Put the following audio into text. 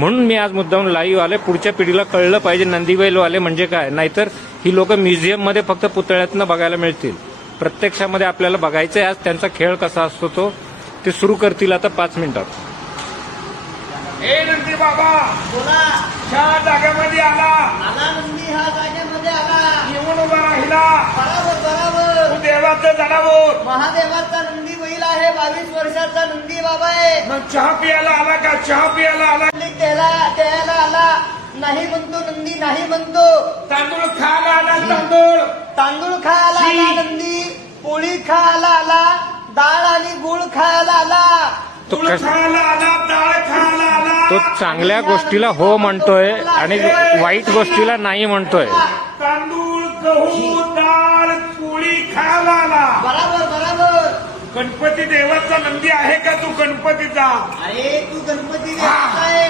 म्हणून मी आज मुद्दाम लाईव्ह आले. पुढच्या पिढीला कळलं पाहिजे नंदीबैलवाले म्हणजे काय. नाहीतर ही लोक म्युझियममध्ये फक्त पुतळ्यातनं बघायला मिळतील. प्रत्यक्षामध्ये आपल्याला बघायचं आहे आज त्यांचा खेळ कसा असतो तो. ते सुरू करतील आता 5 मिनिटात. ए नंदी बाबा बोला. ह्या जागेमध्ये आला आला नंदी ह्या जागेमध्ये आला. येऊन उभा राहिला. बराबर बराबर. तू देवाचं जनावर. महादेवाचा नंदी बैल आहे. 22 वर्षाचा नंदी बाबा आहे. मग चहा पियाला आला का? चहा पियाला आला. द्यायला आला. नाही म्हणतो नंदी, नाही म्हणतो. तांदूळ खायला आला. तांदूळ खायला आला नंदी. पोळी खायला आला. डाळ आणि गुळ खायला आला. तुळ खायला आला. डाळ खायला आला. तो चांगल्या गोष्टीला हो म्हणतोय आणि वाईट गोष्टीला नाही म्हणतोय. तांदूळ, गहू, डाळ, पोळी खायला आला. बराबर बराबर. गणपती देवाचा नंदी आहे का तू गणपतीचा? अरे तू गणपती देवाचा आहे.